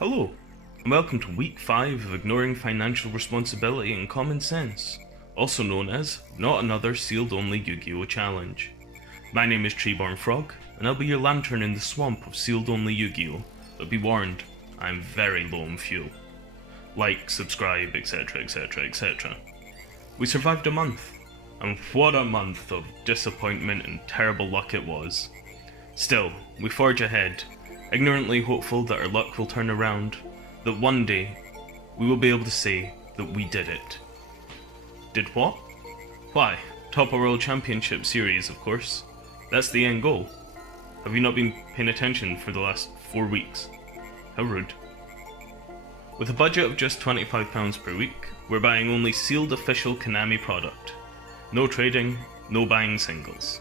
Hello, and welcome to week 5 of Ignoring Financial Responsibility and Common Sense, also known as Not Another Sealed Only Yu-Gi-Oh! Challenge. My name is Treeborn Frog, and I'll be your lantern in the swamp of sealed only Yu-Gi-Oh! But be warned, I'm very low on fuel. Like, subscribe, etc, etc, etc. We survived a month, and what a month of disappointment and terrible luck it was. Still, we forge ahead, ignorantly hopeful that our luck will turn around, that one day we will be able to say that we did it. Did what? Why, top a World Championship Series, of course. That's the end goal. Have you not been paying attention for the last 4 weeks? How rude. With a budget of just £25 per week, we're buying only sealed official Konami product. No trading, no buying singles.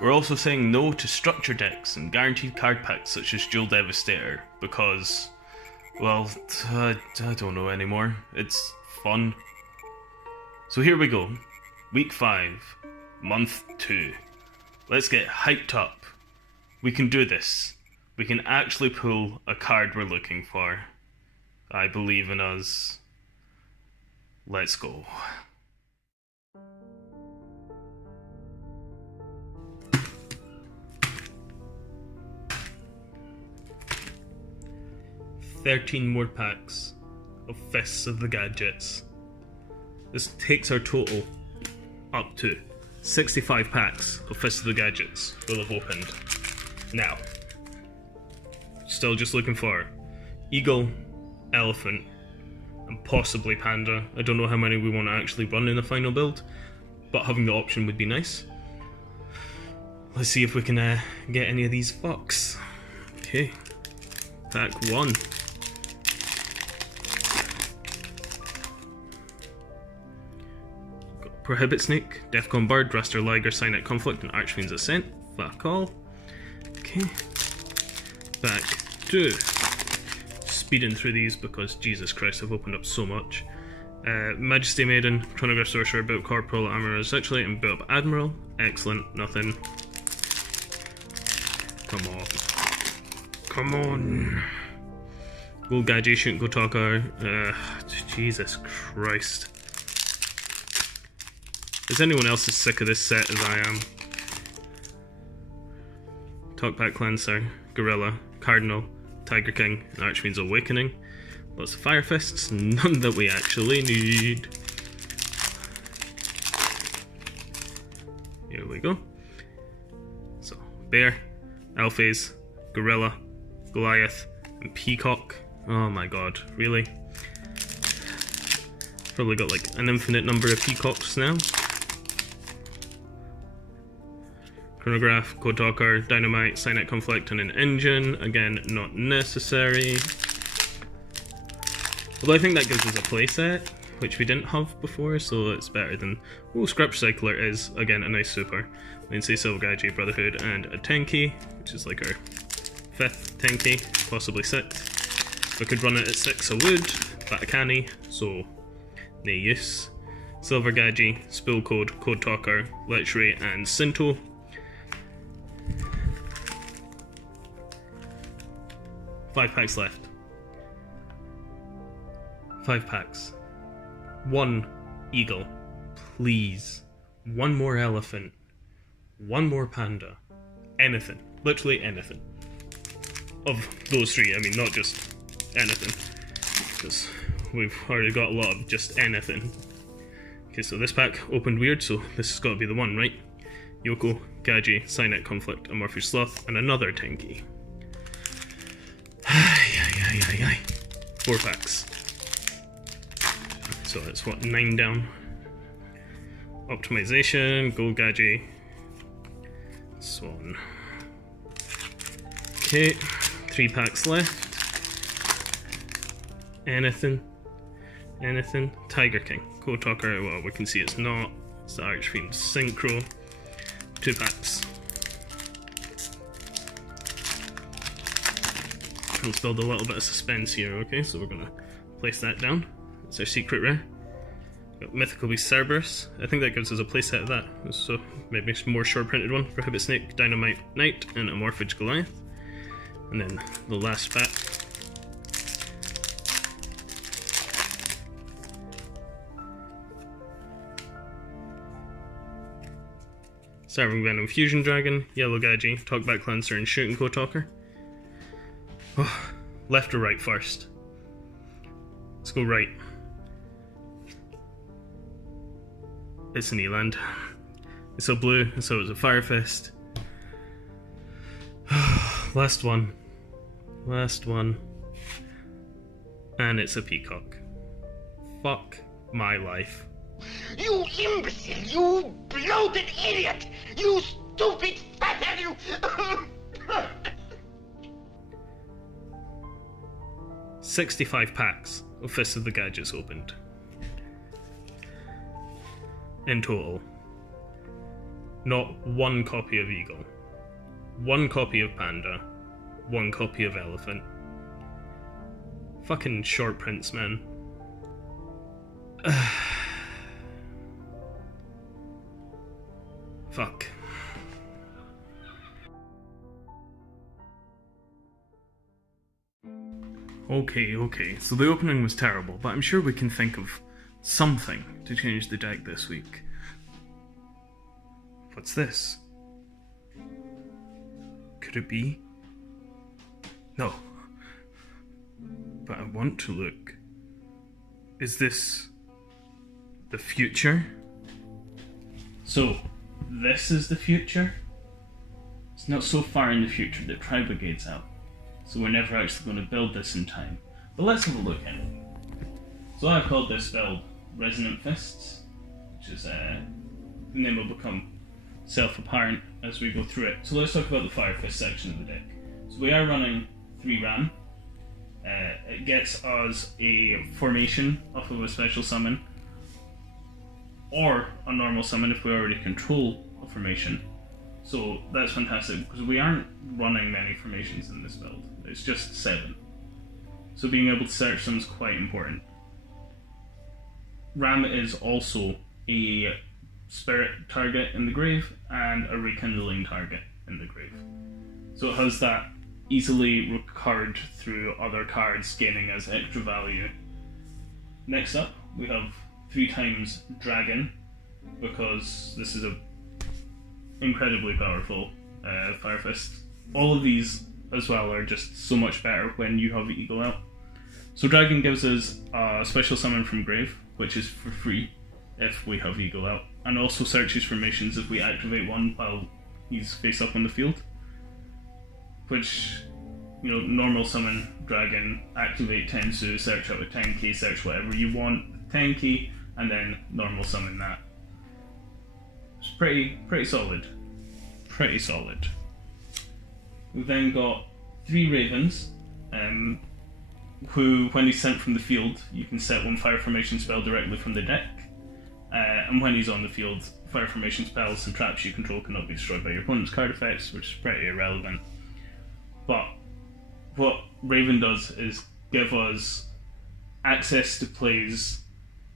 We're also saying no to structure decks and guaranteed card packs such as Duel Devastator, because, well, I don't know anymore. It's fun. So here we go. Week 5, month 2. Let's get hyped up. We can do this. We can actually pull a card we're looking for. I believe in us. Let's go. "13 more packs of Fists of the Gadgets." This takes our total up to 65 packs of Fists of the Gadgets we'll have opened. Now, still just looking for Eagle, Elephant, and possibly Panda. I don't know how many we want to actually run in the final build, but having the option would be nice. Let's see if we can get any of these fucks. Okay, pack 1. Prohibit Snake, Defcon Bird, Raster Liger, Signet Conflict, and Archfiend's Ascent. Fuck all. Okay. Back 2. Speeding through these because, Jesus Christ, I've opened up so much. Majesty Maiden, Chronograph Sorcerer, Built Up Corporal, Armor Essentially, and Built Up Admiral. Excellent, nothing. Come on. Come on. Gold Gadget, Shouldn't Go Talker. Jesus Christ. Is anyone else as sick of this set as I am? Talkback Cleanser, Gorilla, Cardinal, Tiger King, and Archfiend's Awakening. Lots of Fire Fists, none that we actually need. Here we go. So, Bear, Alphase, Gorilla, Goliath, and Peacock. Oh my god, really? Probably got like an infinite number of Peacocks now. Chronograph, Code Talker, Dynamite, Signet Conflict, and an Engine. Again, not necessary. Although I think that gives us a playset, which we didn't have before, so it's better than... Oh, Scrap Recycler is, again, a nice super. Lindsay, Silvergaji, Brotherhood, and a Tenki, which is like our 5th Tenki, possibly 6th. We could run it at 6, I would, but I can't, so no use. Silvergaji, Spill Code, Code Talker, Lechery, and Sinto. Five packs left. 5 packs. 1 Eagle. Please. 1 more Elephant. 1 more Panda. Anything. Literally anything. Of those 3, I mean, not just anything. Because we've already got a lot of just anything. Okay, so this pack opened weird, so this has got to be the one, right? Yoko, Gaji, Signet Conflict, Amorphous Sloth, and another Tenki. 4 packs. So that's what, 9 down. Optimization, Gold Gaji, Swan. Okay, 3 packs left. Anything. Tiger King, Code Talker, well, we can see it's not. It's the Archfiend Synchro. 2 packs. Let's build a little bit of suspense here, okay? So we're gonna place that down. It's our secret rare. Got Mythical Beast Cerberus. I think that gives us a playset of that. So maybe a more short printed one. Prohibit Snake, Dynamite Knight, and Amorphous Goliath. And then the last pack. Starving Venom Fusion Dragon, Yellow Gaji, Talkback Cleanser, and Shooting Co Talker. Oh, left or right first? Let's go right. It's an Eland. It's a blue, so it's a Fire Fist. Last one. Last one. And it's a Peacock. Fuck my life. You imbecile! You bloated idiot! You stupid fathead! You... 65 packs of Fist of the Gadgets opened. In total. Not one copy of Eagle. One copy of Panda. One copy of Elephant. Fucking short prints, man. Fuck. Okay, so the opening was terrible, but I'm sure we can think of something to change the deck this week. What's this? Could it be? No. But I want to look. Is this the future? So, this is the future? It's not so far in the future that Tri-Brigade's out, so we're never actually going to build this in time. But let's have a look at it. So I've called this build Resonant Fists, which is the name will become self-apparent as we go through it. So let's talk about the Fire Fist section of the deck. So we are running 3 Ram. It gets us a formation off of a special summon, or a normal summon if we already control a formation. So that's fantastic, because we aren't running many formations in this build. It's just 7. So being able to search them is quite important. Ram is also a spirit target in the grave and a rekindling target in the grave. So it has that easily recurred through other cards, gaining as extra value. Next up, we have 3 times Dragon, because this is a incredibly powerful Fire Fist. All of these as well are just so much better when you have Eagle out. So Dragon gives us a special summon from grave, which is for free if we have Eagle out, and also searches formations if we activate one while he's face up on the field. Which, you know, normal summon Dragon, activate Tensu, search out a Tenki, search whatever you want, Tenki, and then normal summon that. It's pretty solid. Pretty solid. We've then got 3 Ravens, who, when he's sent from the field, you can set 1 Fire Formation spell directly from the deck, and when he's on the field, Fire Formation spells and traps you control cannot be destroyed by your opponent's card effects, which is pretty irrelevant. But what Raven does is give us access to plays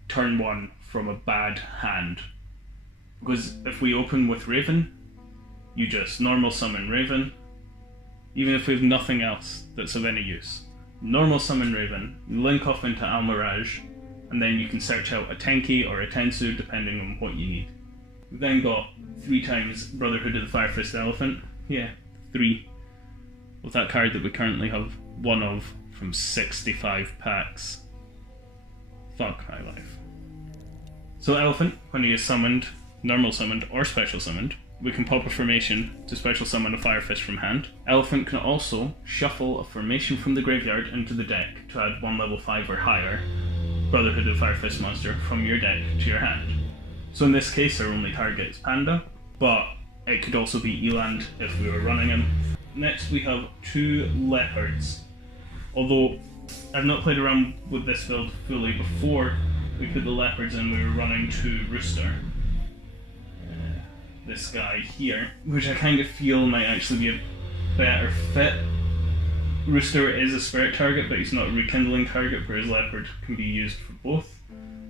turn 1 from a bad hand. Because if we open with Raven, you just normal summon Raven, even if we have nothing else that's of any use. Normal summon Raven, link off into Almirage, and then you can search out a Tenki or a Tensu depending on what you need. We've then got 3 times Brotherhood of the Fire Fist Elephant. Yeah, 3. With that card that we currently have 1 of from 65 packs. Fuck my life. So Elephant, when he is summoned, normal summoned or special summoned, we can pop a formation to special summon a Fire Fist from hand. Elephant can also shuffle a formation from the graveyard into the deck to add 1 level 5 or higher Brotherhood of the Fire Fist monster from your deck to your hand. So in this case our only target is Panda, but it could also be Eland if we were running him. Next we have 2 Leopards. Although I've not played around with this build fully before we put the Leopards in, we were running 2 Rooster. This guy here, which I kind of feel might actually be a better fit. Rooster is a spirit target, but he's not a rekindling target, whereas Leopard can be used for both.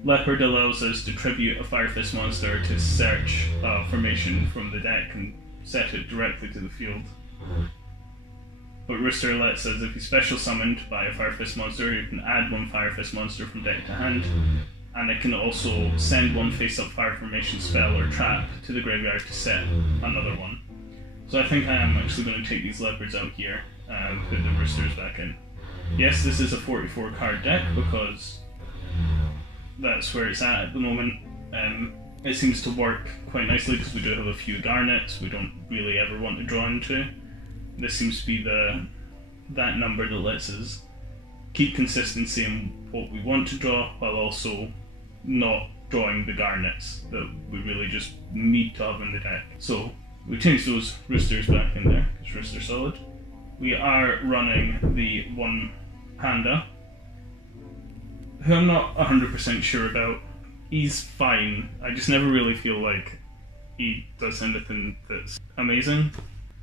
Leopard allows us to tribute a Fire Fist monster to search a formation from the deck and set it directly to the field. But Rooster lets us, if he's special summoned by a Fire Fist monster, you can add 1 Fire Fist monster from deck to hand, and it can also send one face-up fire formation spell or trap to the graveyard to set another one. So I think I am actually going to take these leopards out here and put the roosters back in. Yes, this is a 44 card deck because that's where it's at the moment. It seems to work quite nicely because we do have a few garnets we don't really ever want to draw into. This seems to be that number that lets us keep consistency in what we want to draw while also not drawing the garnets that we really just need to have in the deck. So we change those roosters back in there because roosters solid. We are running the one panda, who I'm not 100% sure about. He's fine, I just never really feel like he does anything that's amazing.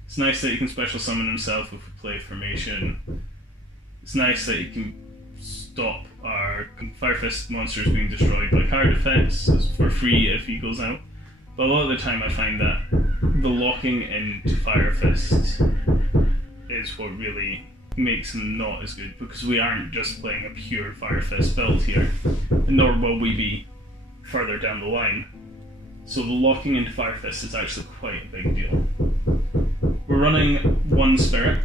It's nice that he can special summon himself if we play formation. It's nice that he can stop our Fire Fist monsters being destroyed by card effects for free if he goes out. But a lot of the time I find that the locking into Fire Fist is what really makes him not as good, because we aren't just playing a pure Fire Fist build here, nor will we be further down the line. So the locking into Fire Fist is actually quite a big deal. We're running one Spirit,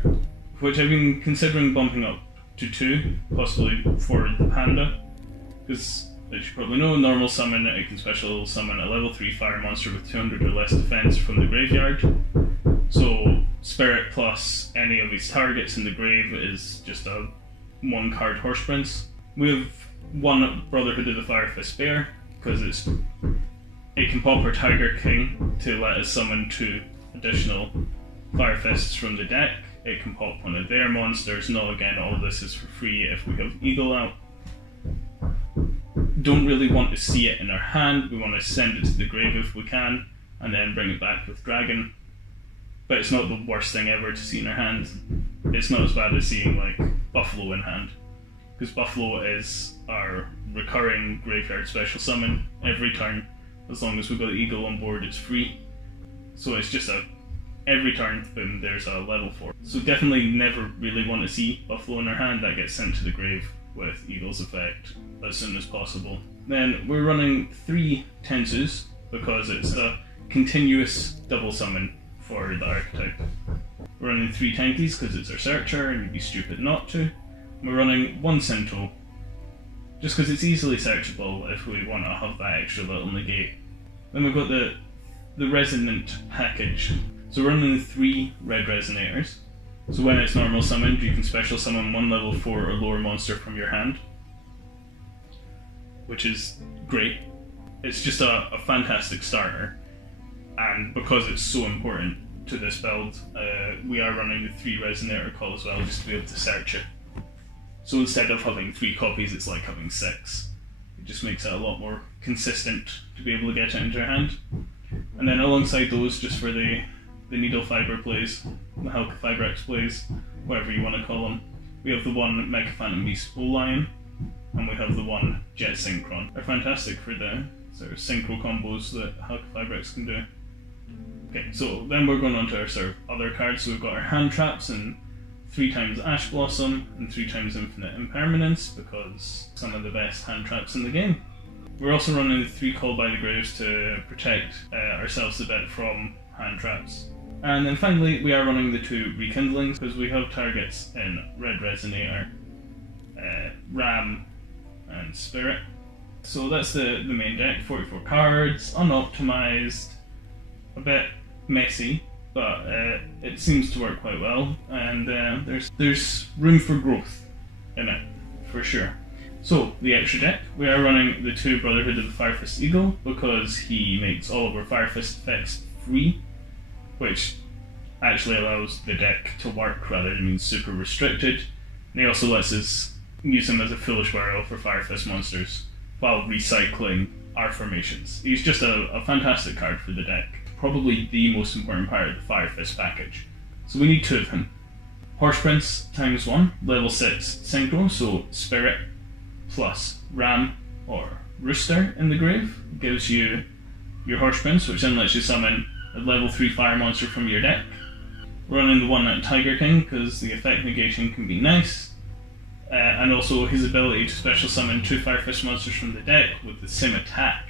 which I've been considering bumping up to 2, possibly for the Panda, because as you probably know, normal summon, it can special summon a level 3 fire monster with 200 or less defense from the graveyard. So Spirit plus any of these targets in the grave is just a 1 card Horse Prince. We have one Brotherhood of the Fire Fist Bear, because it can pop our Tiger King to let us summon 2 additional Fire Fists from the deck. It can pop one of their monsters. No, again, all of this is for free if we have Eagle out. Don't really want to see it in our hand. We want to send it to the grave if we can, and then bring it back with Dragon. But it's not the worst thing ever to see in our hand. It's not as bad as seeing like Buffalo in hand, because Buffalo is our recurring graveyard special summon every turn. As long as we've got the Eagle on board, it's free. So it's just every turn, boom, there's a level 4. So definitely never really want to see Buffalo in our hand. That gets sent to the grave with Eagle's effect as soon as possible. Then we're running 3 Tensus because it's a continuous double summon for the archetype. We're running 3 Tankies because it's our searcher and you'd be stupid not to. We're running 1 Cento just because it's easily searchable if we want to have that extra little negate. Then we've got the Resonant package. So we're running 3 Red Resonators. So when it's normal summoned, you can special summon 1 level 4 or lower monster from your hand, which is great. It's just a fantastic starter, and because it's so important to this build, we are running the 3 Resonator call as well, just to be able to search it. So instead of having 3 copies, it's like having 6. It just makes it a lot more consistent to be able to get it into your hand. And then alongside those, just for the Needle Fiber plays, the Halka Fibrex plays, whatever you want to call them, we have the 1 Mecha Phantom Beast Bull Lion, and we have the 1 Jet Synchron. They're fantastic for the sort of synchro combos that Halka Fibrex can do. Okay, so then we're going on to our sort of other cards. So we've got our Hand Traps and 3 times Ash Blossom and 3 times Infinite Impermanence, because some of the best hand traps in the game. We're also running 3 Call by the Graves to protect ourselves a bit from hand traps. And then finally, we are running the 2 Rekindlings because we have targets in Red Resonator, Ram, and Spirit. So that's the main deck. 44 cards, unoptimized, a bit messy, but it seems to work quite well, and there's room for growth in it, for sure. So, the extra deck, we are running the 2 Brotherhood of the Fire Fist Eagle because he makes all of our Fire Fist effects free, which actually allows the deck to work rather than being super restricted. And he also lets us use him as a Foolish Burial for Fire Fist monsters while recycling our formations. He's just a fantastic card for the deck. Probably the most important part of the Fire Fist package. So we need 2 of him. Horse Prince times 1, level 6 synchro, so Spirit plus Ram or Rooster in the grave gives you your Horse Prince, which then lets you summon a level 3 fire monster from your deck. We're running the 1 Tiger King because the effect negation can be nice. and also his ability to special summon 2 Firefist monsters from the deck with the same attack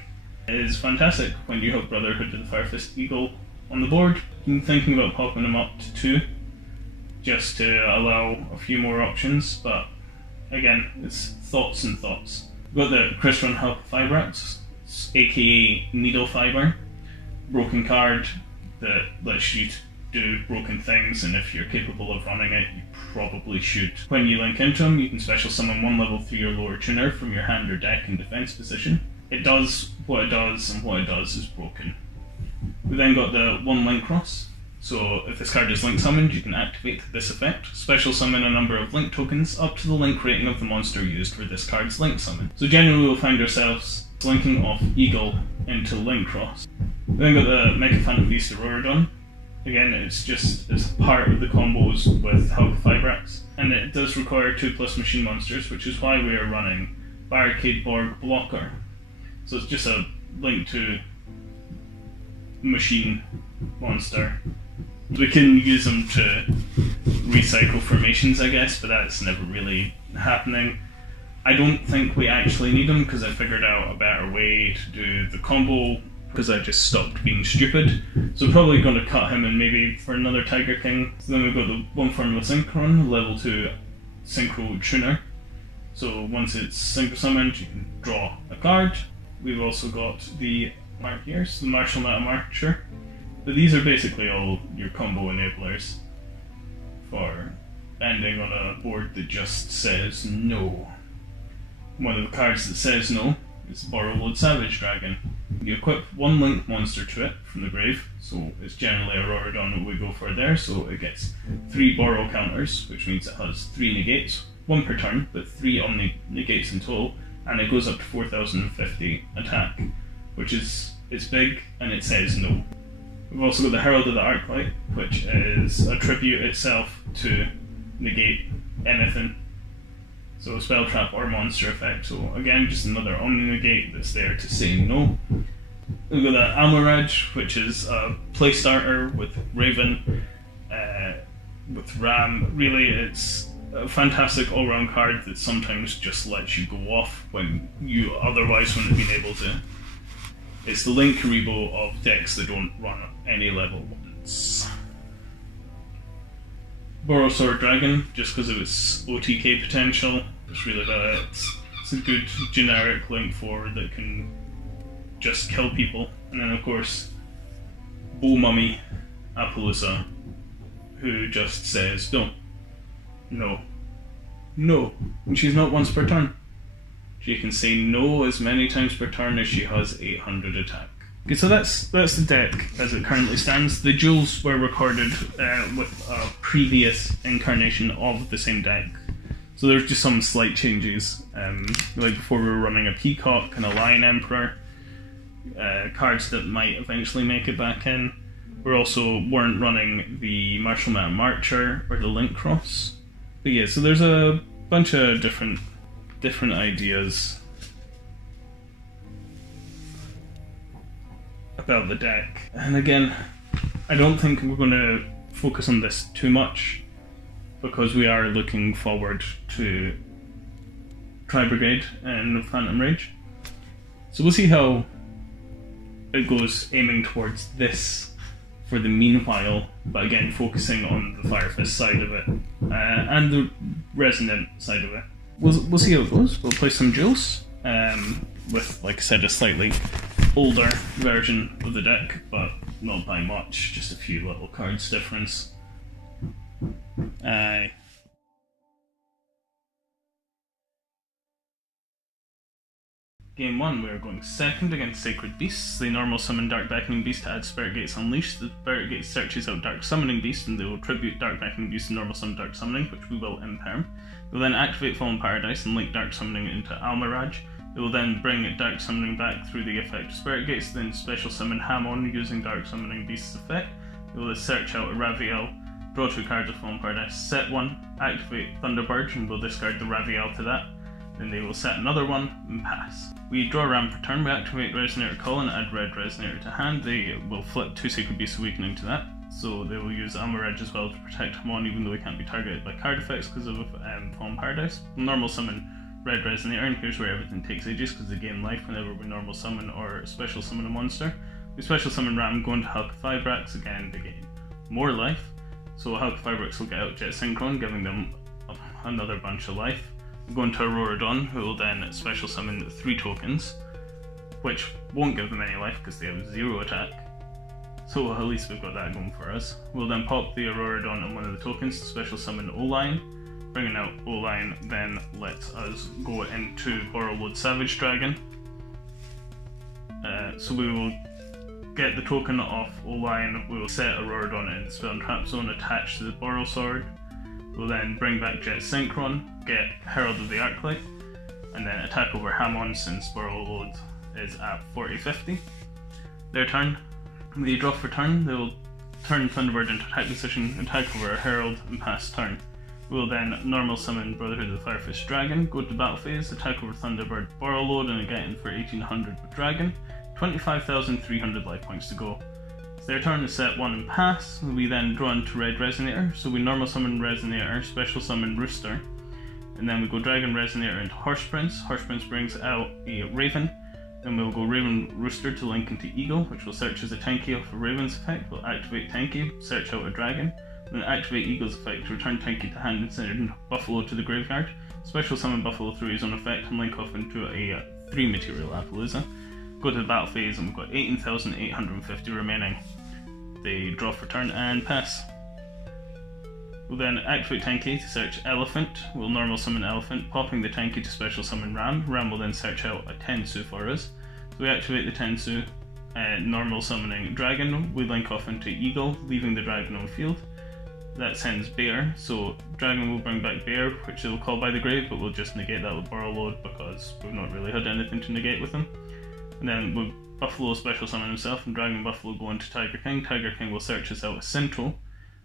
is fantastic when you have Brotherhood of the Firefist Eagle on the board. I'm thinking about popping them up to 2 just to allow a few more options, but again, it's thoughts and thoughts. We've got the Chris Run Help Fibrax, aka Needle Fiber, broken card that lets you do broken things, and if you're capable of running it, you probably should. When you link into him, you can special summon 1 level 3 or lower tuner from your hand or deck in defense position. It does what it does, and what it does is broken. We then got the 1 Link Cross. So if this card is link summoned, you can activate this effect. Special summon a number of link tokens up to the link rating of the monster used for this card's link summon. So generally we'll find ourselves linking off Eagle into Link Cross. We then got the Mega Phantom Beast Auroradon. Again, it's part of the combos with Hulk Fibrax, and it does require 2+ machine monsters, which is why we are running Barricade Borg Blocker. So it's just a link to machine monster. We can use them to recycle formations, I guess, but that's never really happening. I don't think we actually need them because I figured out a better way to do the combo because I just stopped being stupid. So I'm probably going to cut him and maybe for another Tiger King. So then we've got the 1 Formula Synchron, level 2 Synchro Tuner. So once it's synchro summoned, you can draw a card. We've also got the mark here, so the Martial Meta Marcher. But these are basically all your combo enablers for ending on a board that just says no. One of the cards that says no is Borrowload Savage Dragon. You equip 1 link monster to it from the grave, so it's generally Auroradon that we go for there, so it gets 3 borrow counters, which means it has 3 negates, 1 per turn, but 3 negates in total, and it goes up to 4050 attack, which is, it's big, and it says no. We've also got the Herald of the Arclight, which is a tribute itself to negate anything. So a spell trap or monster effect. So again, just another Omni Negate that's there to say no. We've got the Almiraj, which is a play starter with Raven, with Ram. Really, it's a fantastic all-round card that sometimes just lets you go off when you otherwise wouldn't have been able to. It's the Link Karibo of decks that don't run any level 1s. Borrow Sword Dragon, just because of its OTK potential. That's really about it. It's a good generic Link 4 that can just kill people. And then of course, Bow Mummy Appaloosa, who just says no. No. No. And she's not once per turn. She can say no as many times per turn as she has 800 attack. Okay, so that's the deck as it currently stands. The duels were recorded with a previous incarnation of the same deck. So there's just some slight changes. Like before we were running a Peacock and a Lion Emperor, cards that might eventually make it back in. We also weren't running the Martial Meta Marcher or the Link Cross. But yeah, so there's a bunch of different ideas about the deck. And again, I don't think we're going to focus on this too much because we are looking forward to Tri-Brigade and Phantom Rage. So we'll see how it goes, aiming towards this for the meanwhile, but again focusing on the Firefist side of it and the Resonant side of it. We'll see how it goes. We'll play some duels with, like I said, a slightly older version of the deck, but not by much, just a few little cards difference. Game 1, we are going second against Sacred Beasts. They normal summon Dark Beckoning Beast to add Spirit Gates Unleashed. The Spirit Gate searches out Dark Summoning Beast and they will tribute Dark Beckoning Beast to normal summon Dark Summoning, which we will imperm. They will then activate Fallen Paradise and link Dark Summoning into Almiraj. They will then bring Dark Summoning back through the effect of Spirit Gates, then special summon Hamon using Dark Summoning Beast's effect. They will search out a Raviel, draw 2 cards of Fallen Paradise, set 1, activate Thunderbird and will discard the Raviel to that. Then they will set another one and pass. We draw a Ram per turn, we activate Resonator Call and add red Resonator to hand. They will flip 2 Sacred Beasts Awakening to that. So they will use Amaraj as well to protect him on, even though he can't be targeted by card effects because of Fallen Paradise. Normal summon Red Resonator, and here's where everything takes ages because they gain life whenever we normal summon or special summon a monster. We special summon Ram, go into Halqifibrax, again they gain more life. So Halqifibrax will get out Jet Synchron, giving them another bunch of life. We'll go into Aurora Dawn, who will then special summon 3 tokens, which won't give them any life because they have 0 attack. So at least we've got that going for us. We'll then pop the Aurora Dawn on one of the tokens to special summon O-Line. Bringing out O-Line then lets us go into Borrowload Savage Dragon. So we will get the token off O-Line, we will set Aurora Dawn in the Spell and Trap Zone attached to the Borrow Sword. We'll then bring back Jet Synchron, get Herald of the Arclight, and then attack over Hamon since Borrowload is at 40-50. Their turn. They draw for turn, they will turn Thunderbird into attack position, attack over a Herald, and pass turn. We will then normal summon Brotherhood of the Firefish Dragon, go to battle phase, attack over Thunderbird, Borrowload, and again for 1800 with Dragon. 25,300 life points to go. So their turn is set 1 and pass. We then draw into Red Resonator, so we normal summon Resonator, special summon Rooster, and then we go Dragon Resonator into Horse Prince. Horse Prince brings out a Raven. Then we'll go Raven Rooster to link into Eagle, which will search as a Tenki off a Raven's effect. We'll activate Tenki, search out a Dragon, then activate Eagle's effect to return Tenki to hand and send Buffalo to the graveyard. Special summon Buffalo through his own effect and link off into a 3 material Appaloosa. Go to the battle phase and we've got 18,850 remaining. They draw for turn and pass. We'll then activate Tenki to search Elephant. We'll normal summon Elephant, popping the Tenki to special summon Ram. Ram will then search out a Tensu for us. So we activate the Tensu, normal summoning Dragon. We link off into Eagle, leaving the Dragon on field. That sends Bear, so Dragon will bring back Bear, which it will call by the grave, but we'll just negate that with Borrowload because we've not really had anything to negate with him. And then with Buffalo special summon himself, and Dragon Buffalo go into Tiger King. Tiger King will search us out a Sinto.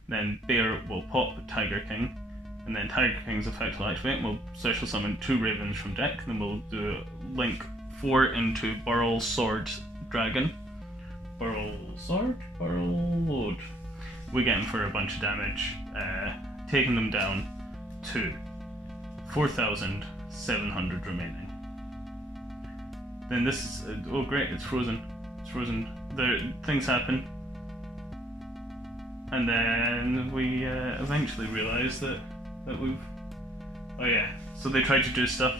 Then Bear will pop Tiger King, and then Tiger King's effect will activate, and we'll special summon 2 Ravens from deck, then we'll do link 4 into Burrow Sword Dragon. Burrow Sword? Borrowload. We get him for a bunch of damage, taking them down to 4,700 remaining. Then this is, oh great, it's frozen. It's frozen. Things happen. And then we eventually realise that we've... Oh yeah, so they tried to do stuff.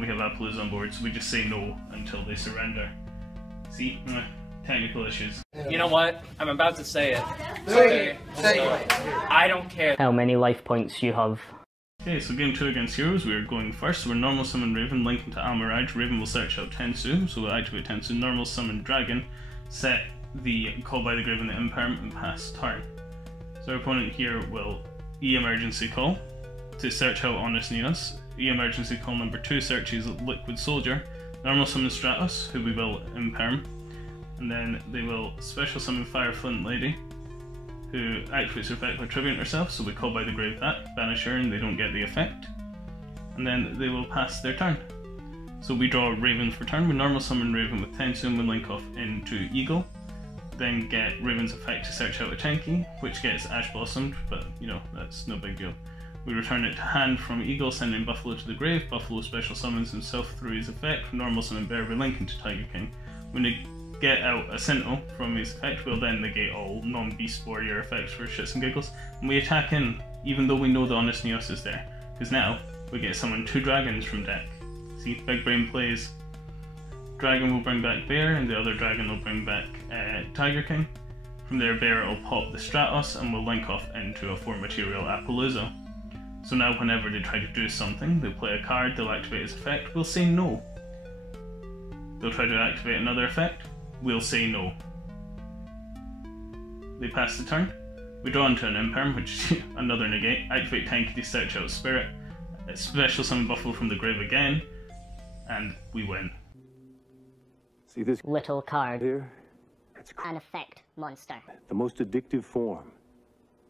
We have Appaloosa on board, so we just say no until they surrender. See? Technical issues. You know what? I'm about to say it. Say it. I don't care how many life points you have. Okay, so game 2 against Heroes, we're going first. So we're normal summon Raven, linking to Amaraj. Raven will search out Tensu, so we'll activate Tensu. Normal summon Dragon, set the Call by the Grave and the Imperm, and pass turn. So our opponent here will E-Emergency Call to search out Honest Neos. E-Emergency Call number 2 searches Liquid Soldier. Normal summon Stratos, who we will Imperm. And then they will special summon Fire Flint Lady, who activates her effect by tributing herself, so we call by the grave that, banish her and they don't get the effect. And then they will pass their turn. So we draw Raven for turn, we normal summon Raven with Tensu and we link off into Eagle. Then get Raven's effect to search out a Tenki, which gets Ash Blossomed, but you know, that's no big deal. We return it to hand from Eagle, sending Buffalo to the grave. Buffalo special summons himself through his effect, normal summon Bear, we link into Tiger King. When they get out a Sinto from his effect, we'll then negate all non-beast warrior effects for shits and giggles, and we attack in, even though we know the Honest Neos is there, because now we get summon 2 dragons from deck. See, big brain plays. Dragon will bring back Bear, and the other dragon will bring back Tiger King. From there, Bear will pop the Stratos, and we'll link off into a 4 material Appaloosa. So now whenever they try to do something, they'll play a card, they'll activate his effect, we'll say no. They'll try to activate another effect, we'll say no. They pass the turn. We draw into an Imperm, which is another negate. Activate Tenki to search out Spirit. Special summon Buffalo from the grave again, and we win. See this Little card. here? It's An effect monster. the most addictive form.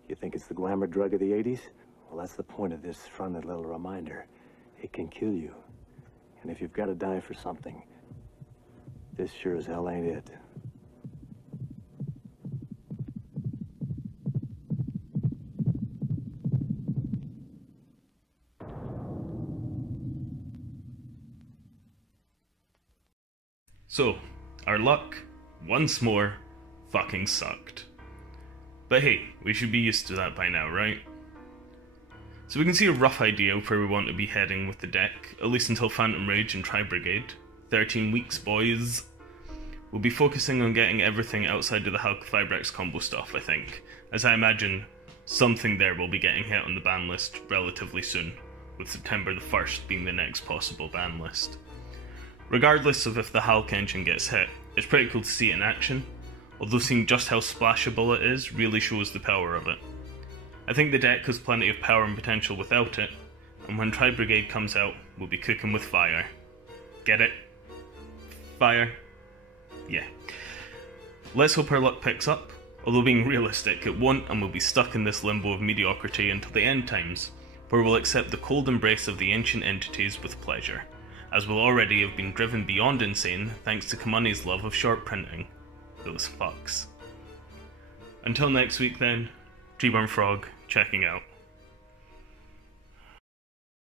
You think it's the glamour drug of the 80s? Well, that's the point of this friendly little reminder. It can kill you. And if you've got to die for something, this sure as hell ain't it. So, our luck, once more, fucking sucked. But hey, we should be used to that by now, right? So we can see a rough idea of where we want to be heading with the deck, at least until Phantom Rage and Tri-Brigade. 13 weeks, boys. We'll be focusing on getting everything outside of the Hulk Vibrex combo stuff, I think, as I imagine something there will be getting hit on the ban list relatively soon, with September the 1st being the next possible ban list. Regardless of if the Hulk engine gets hit, it's pretty cool to see it in action, although seeing just how splashable it is really shows the power of it. I think the deck has plenty of power and potential without it, and when Tri-Brigade comes out, we'll be cooking with fire. Get it? Fire? Yeah. Let's hope our luck picks up, although being realistic, it won't, and we'll be stuck in this limbo of mediocrity until the end times, where we'll accept the cold embrace of the ancient entities with pleasure, as we'll already have been driven beyond insane thanks to Kamuni's love of short printing. Those fucks. Until next week then, Treeborn Frog, checking out.